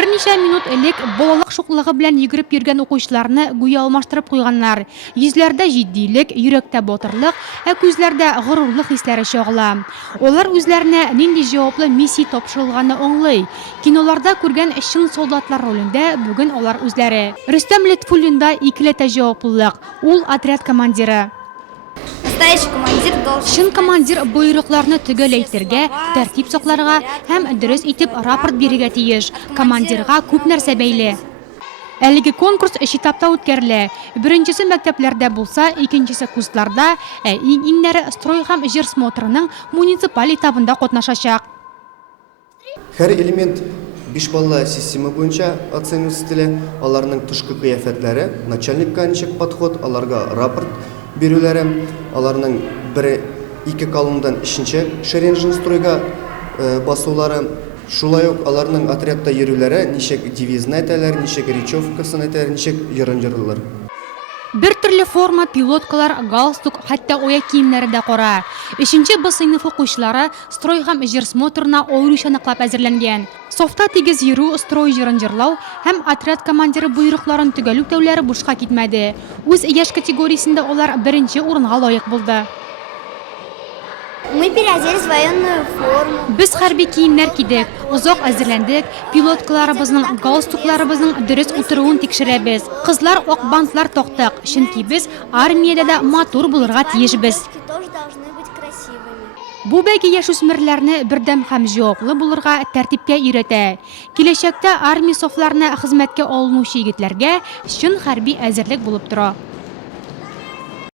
Bir neçə minut элек балалык шуклыгы белән йөгереп йөргән укучыларны гүя алмаштырып куйганнар. Йөзләрдә җитдилек, йөрәктә батырлык, ә күзләрдә горурлык хисләре чагыла. Олар үзләренә нинди җаваплы миссия тапшырылганны аңлый. Киноларда күргән чын солдатлар ролендә бүген алар үзләре. Рөстәм Литфуллинда икеләтә җаваплылык. Ул отряд командиры. Шын командир буйрукларны төгәл әйтергә, тәртип сакларга һәм дөрес итеп рапорт бирергә тиеш. Командирга күп нәрсә бәйле. Әлеге конкурс 3 этапта үткәрелә. Беренчесе мәктәпләрдә булса, икенчесе курсларда, иңнәре строй һәм җир смотрының муниципаль этабында катнашачак. Һәр элемент 5 баллы система буенча оценивателе, аларның тышкы кыяфәтләре, начальникка ничек подход, аларга рапорт бирүләре, аларның 1-2 колоннадан 3нче шеренжин стройга басулары, шулай ук аларның отрядта йөрүләре, ничек девизны әйтәләр, ничек речевкасын әйтәләр, ничек йөрәнҗырлар. Бер төрле форма, пилоткалар, галстук, хәтта аяк киемнәре дә кара. 3нче Б сыйныфы укучылары строй һәм җир смотрына аеруча ныклап әзерләнгән. Софта тигез йөрү, строй җырынҗырлау һәм отряд командиры буйрукларын төгәл үтәүләре бушка китмәде. Үз яшь категориясендә алар беренче урынга лаек булды. Мы переоделись в военную форму. Без хәрби киемнәр кидек, озак әзерләндек, пилоткаларыбызның, галстукларыбызның дөрес утыруын тикшерәбез. Кызлар ак бантлар тактык, чөнки без армиядә дә матур булырга тиешбез. Тоже должны быть красивыми. Бу бәйге яшүсмерләрне бердәм һәм җаваплы булырга тәртипкә өйрәтә. Киләчәктә армия сафларына хезмәткә алынучы егетләргә чын хәрби әзерлек булып тора.